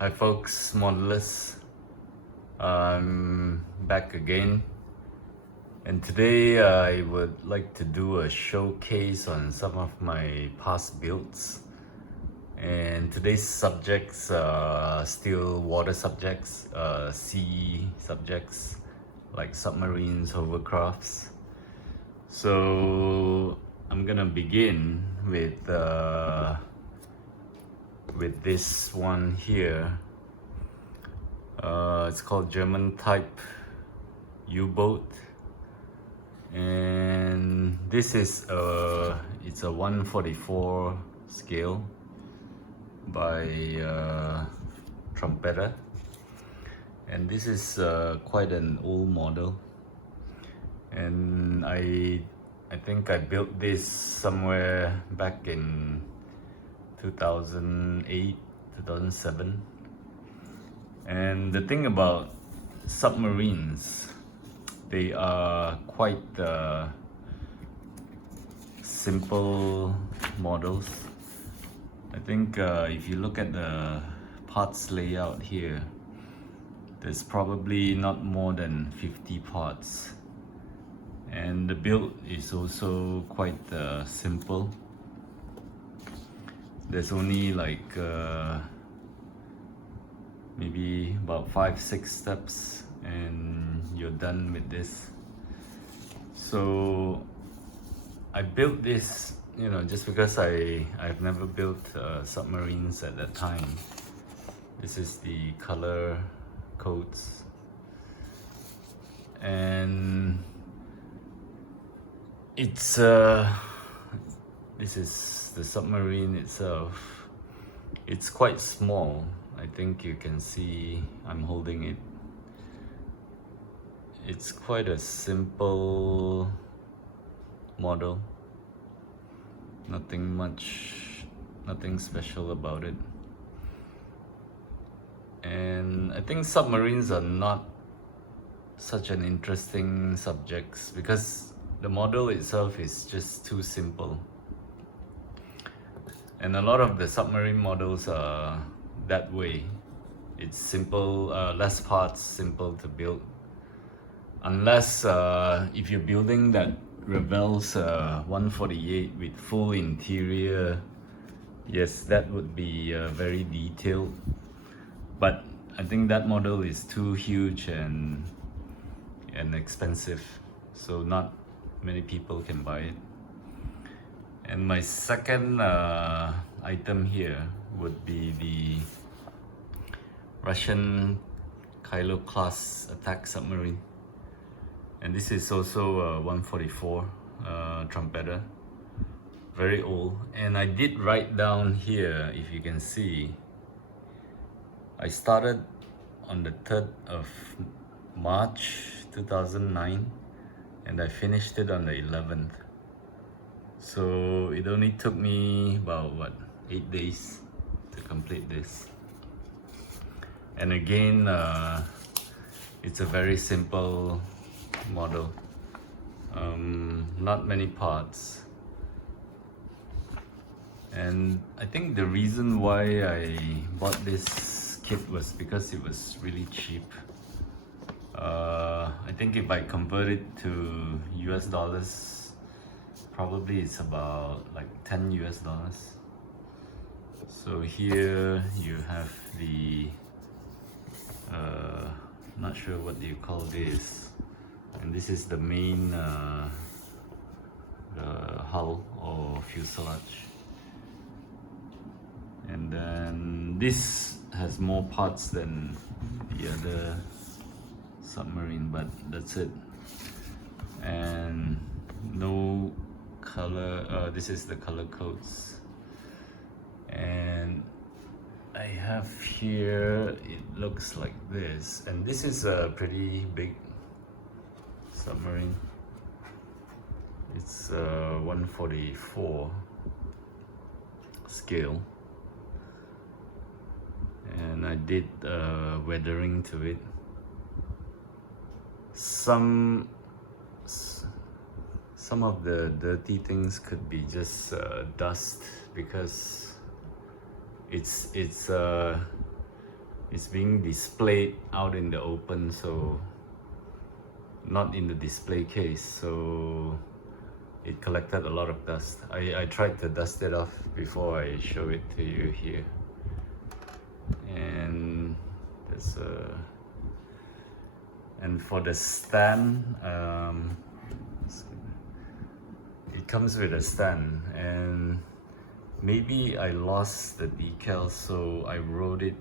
Hi folks, modelers. I'm back again, and today I would like to do a showcase on some of my past builds. And today's subjects are still water subjects, sea subjects like submarines, hovercrafts. So I'm gonna begin with this one here. It's called German Type U-Boat, and this is it's a 144 scale by Trumpeter, and this is quite an old model, and I think I built this somewhere back in 2008, 2007. And the thing about submarines, they are quite simple models. I think if you look at the parts layout here, there's probably not more than 50 parts. And the build is also quite simple. There's only like maybe about 5-6 steps and you're done with this. So I built this, just because I've never built submarines at that time. This is the color codes, and it's this is the submarine itself. It's quite small. I think you can see I'm holding it. It's quite a simple model. Nothing special about it. And I think submarines are not such an interesting subject because the model itself is just too simple. And a lot of the submarine models are that way. It's simple, less parts, simple to build. Unless if you're building that Revell's 148 with full interior, yes, that would be very detailed. But I think that model is too huge and expensive, so not many people can buy it. And my second item here would be the Russian Kilo Class Attack Submarine, and this is also a 144 Trumpeter, very old. And I did write down here, if you can see, I started on the 3rd of March 2009 and I finished it on the 11th. So it only took me about 8 days to complete this. And again, it's a very simple model, not many parts. And I think the reason why I bought this kit was because it was really cheap. I think if I convert it to US dollars, probably it's about like $10 US. So here you have the not sure what you call this, and this is the main hull or fuselage, and then this has more parts than the other submarine, but that's it. And no color, this is the color codes. And I have here, it looks like this, and this is a pretty big submarine. It's 144 scale, and I did weathering to it. Some of the dirty things could be just dust, because it's it's being displayed out in the open, so not in the display case, so it collected a lot of dust. I tried to dust it off before I show it to you here. And there's a, and for the stand, it comes with a stand, and maybe I lost the decal, so I wrote it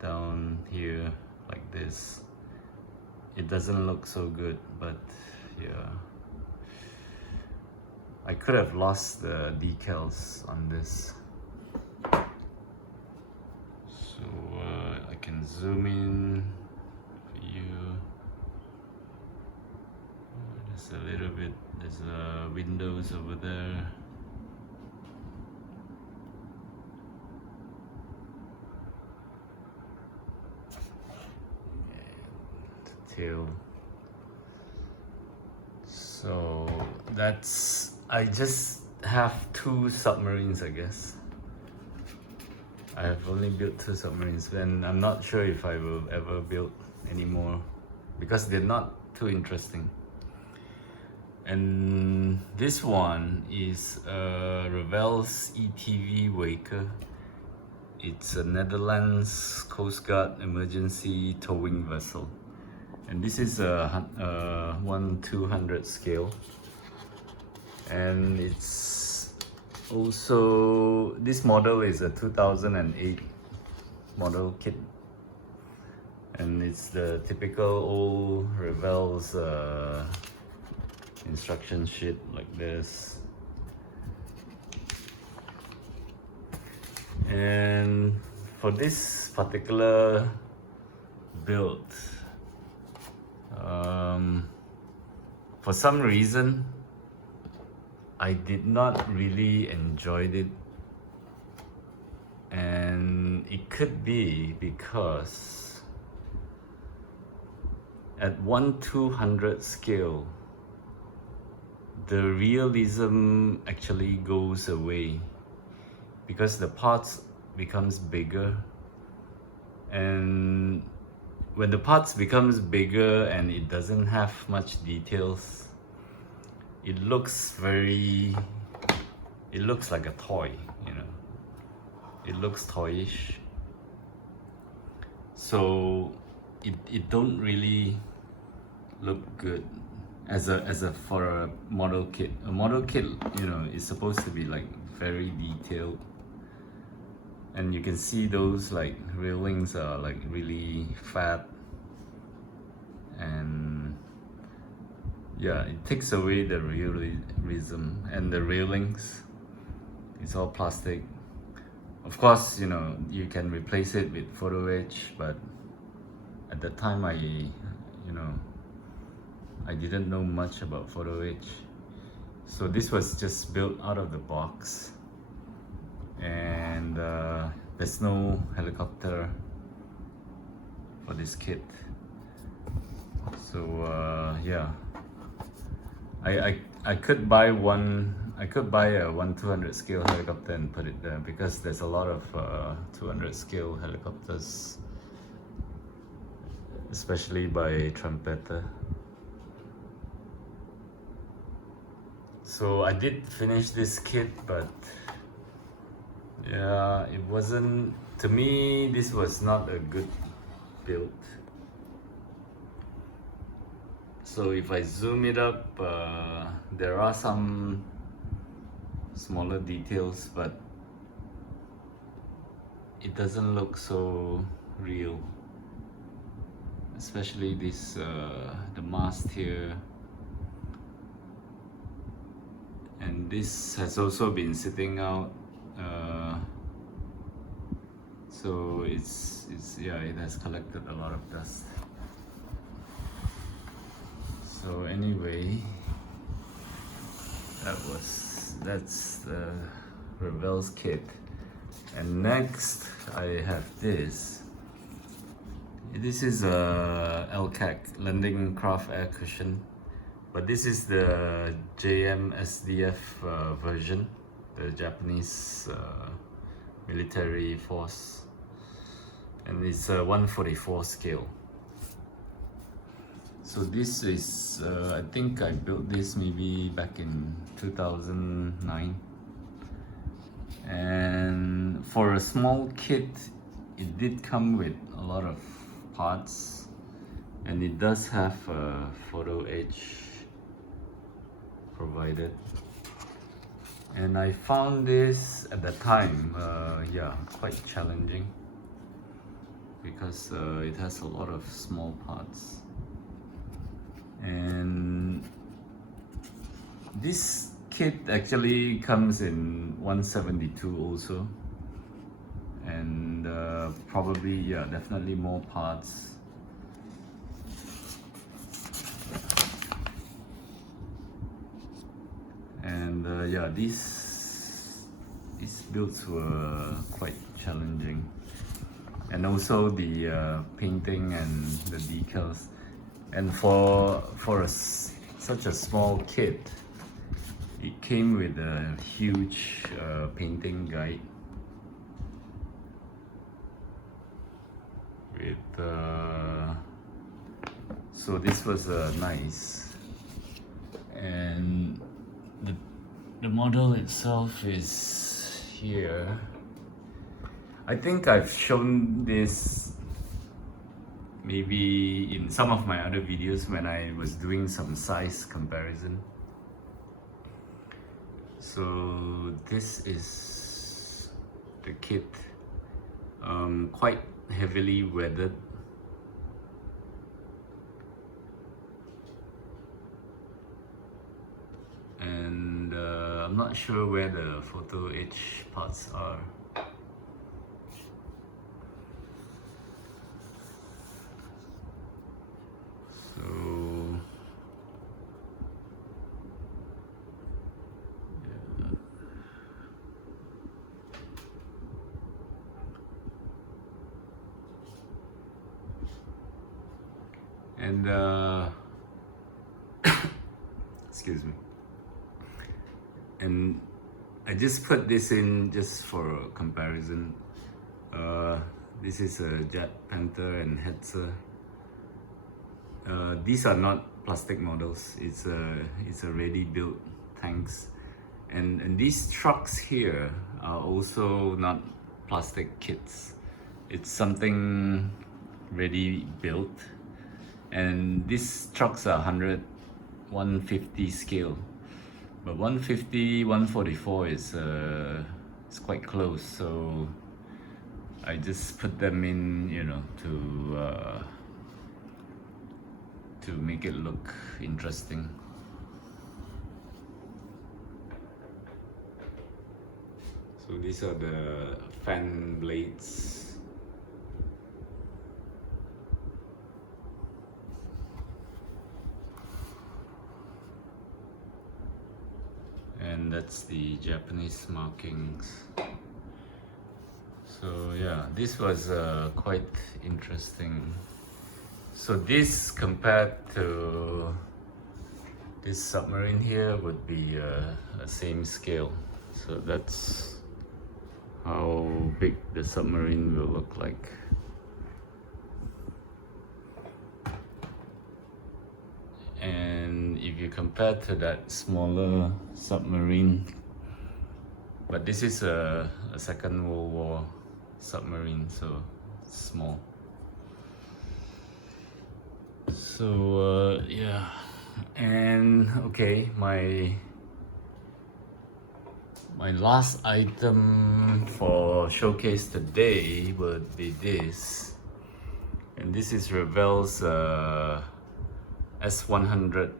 down here like this. It doesn't look so good, but yeah, I could have lost the decals on this. So I can zoom in for you. There's a little bit, there's windows over there. Tail. So that's, I just have 2 submarines, I guess. I have only built 2 submarines, and I'm not sure if I will ever build any more because they're not too interesting. And this one is Revell's ETV Waker. It's a Netherlands Coast Guard emergency towing vessel. And this is a 1/200 scale. And it's also, this model is a 2008 model kit. And it's the typical old Revell's instruction sheet like this. And for this particular build, for some reason I did not really enjoy it, and it could be because at 1/200 scale the realism actually goes away because the parts becomes bigger, and when the parts becomes bigger and it doesn't have much details, it looks like a toy, you know. It looks toyish. So it don't really look good as a for a model kit. A model kit, you know, is supposed to be like very detailed. And you can see those like railings are like really fat, and yeah, it takes away the realism. And the railings, it's all plastic. Of course, you know, you can replace it with photo etch, but at the time I didn't know much about photo etch, so this was just built out of the box. And there's no helicopter for this kit, so yeah, I could buy one. I could buy a 1/200 scale helicopter and put it there, because there's a lot of 200 scale helicopters, especially by Trumpeter. So I did finish this kit, but yeah, it wasn't, to me, this was not a good build. So if I zoom it up, there are some smaller details, but it doesn't look so real. Especially this, the mast here. And this has also been sitting out. So it's yeah, it has collected a lot of dust. So anyway, that's the Revell's kit. And next I have this. This is a LCAC, landing craft air cushion, but this is the JMSDF version, the Japanese military force. and it's a 144 scale. So this is, I think I built this maybe back in 2009. And for a small kit, it did come with a lot of parts, and it does have a photo edge provided. And I found this at the time, yeah, quite challenging because it has a lot of small parts. And this kit actually comes in 172 also, and probably, yeah, definitely more parts. And yeah, these builds were quite challenging, and also the painting and the decals. And for such a small kit, it came with a huge painting guide with so this was nice. And the model itself is here. I think I've shown this maybe in some of my other videos when I was doing some size comparison. So this is the kit, quite heavily weathered. And I'm not sure where the photo edge parts are. So yeah. And excuse me. And I just put this in just for comparison. This is a Jet Panther and Hetzer. These are not plastic models. It's a ready built tanks, and these trucks here are also not plastic kits. It's something ready built, and these trucks are 150 scale. But 150, 144 is quite close, so I just put them in, you know, to make it look interesting. So these are the fan blades. And that's the Japanese markings. So yeah, this was quite interesting. So this compared to this submarine here would be a same scale. So that's how big the submarine will look like. And if you compare to that smaller submarine, but this is a Second World War submarine, so it's small. So yeah, and okay, my last item for showcase today would be this, and this is Revell's S-100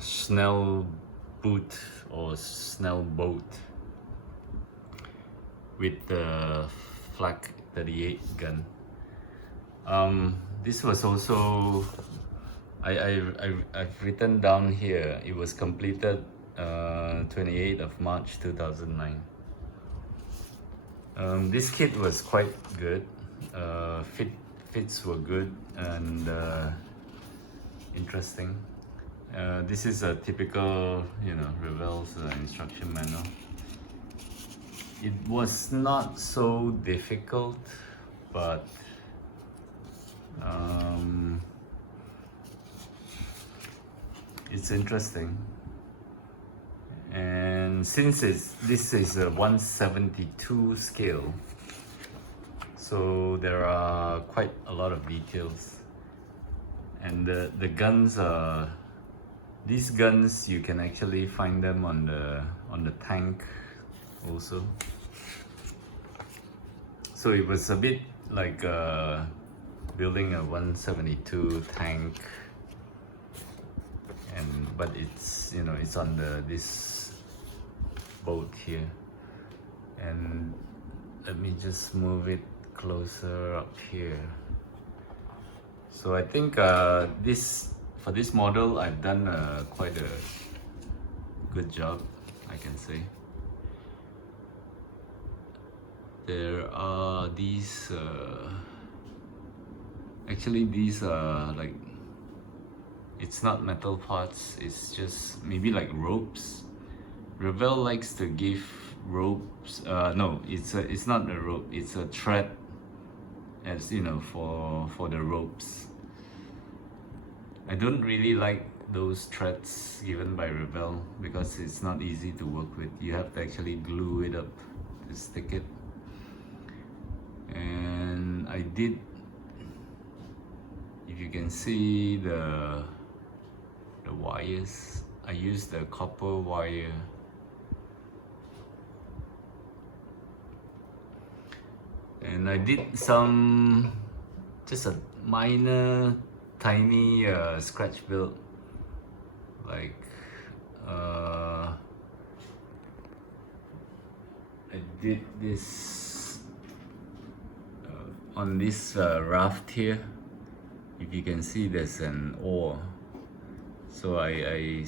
Snail Boot or Snail Boat with the Flak 38 gun. This was also, I've written down here, it was completed 28th of March 2009. This kit was quite good. Fits were good and interesting. This is a typical, you know, Revell's instruction manual. It was not so difficult but it's interesting. And since this is a 172 scale, so there are quite a lot of details. And the guns are, these guns you can actually find them on the tank also. So it was a bit like building a 172 tank, but it's, you know, it's on this boat here. And let me just move it closer up here. So I think for this model I've done quite a good job, I can say. There are these actually these are like, it's not metal parts, it's just maybe like ropes. Revell likes to give ropes, no, it's not a rope, it's a thread, as you know, for the ropes. I don't really like those threads given by Revell because it's not easy to work with. You have to actually glue it up to stick it. And I did, if you can see the wires, I used the copper wire. And I did just a minor, tiny scratch build, like I did this on this raft here. If you can see, there's an oar, so I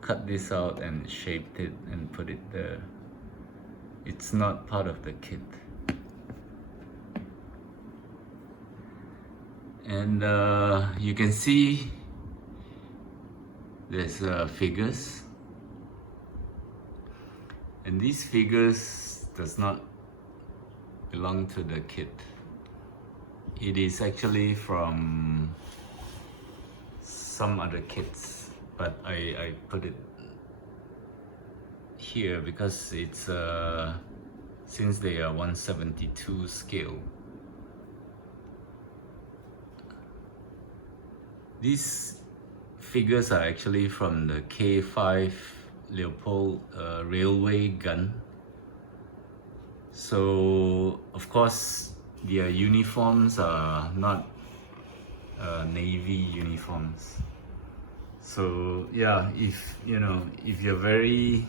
cut this out and shaped it and put it there. It's not part of the kit. And you can see there's figures, and these figures does not belong to the kit. It is actually from some other kits, but I put it here because it's since they are 172 scale. These figures are actually from the K5 Leopold railway gun. So of course their uniforms are not Navy uniforms. So yeah, if you know, if you're very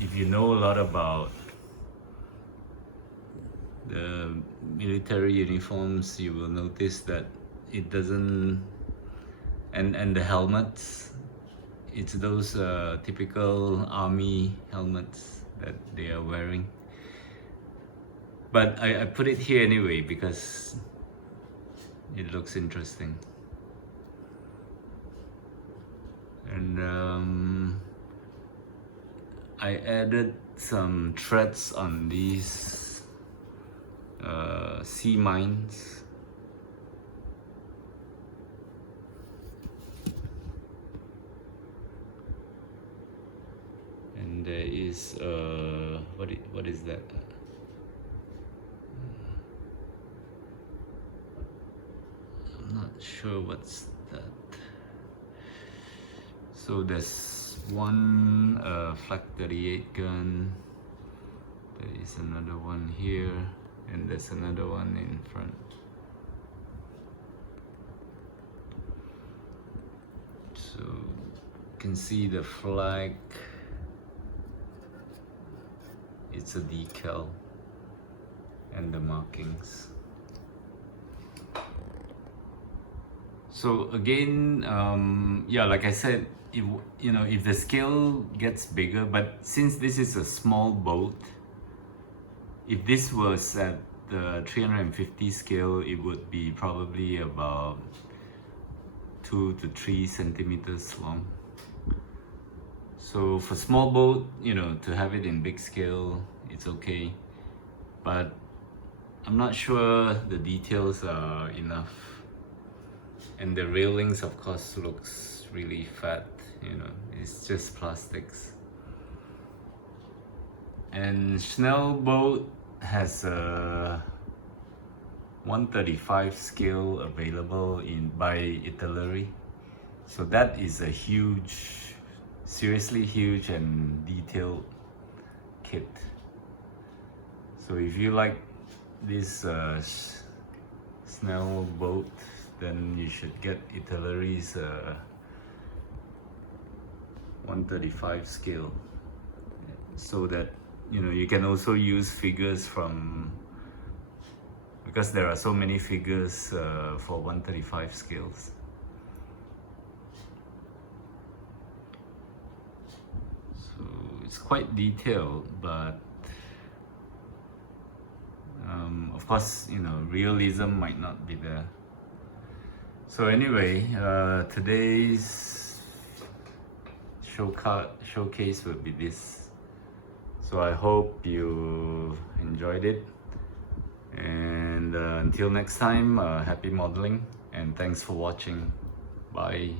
if you know a lot about the military uniforms, you will notice that it doesn't, and the helmets, it's those typical army helmets that they are wearing. But I put it here anyway because it looks interesting. And I added some threads on these sea mines. And there is what is that? I'm not sure what's that. So there's one Flak 38 gun. There is another one here, and there's another one in front. So you can see the flag. It's a decal and the markings. So again, yeah, like I said, if, you know, if the scale gets bigger, but since this is a small boat, if this was at the 350 scale, it would be probably about 2 to 3 centimeters long. So for small boat, you know, to have it in big scale, it's okay, but I'm not sure the details are enough. And the railings, of course, looks really fat, you know, it's just plastics. And Snail Boat has a 135 scale available by Italy. So that is a huge, seriously huge and detailed kit. So if you like this Snail Boat, then you should get Italy's 135 scale, so that you know you can also use figures from, because there are so many figures for 135 scales. So it's quite detailed, but of course, you know, realism might not be there. So anyway, today's showcase will be this. So I hope you enjoyed it, and until next time, happy modeling, and thanks for watching. Bye.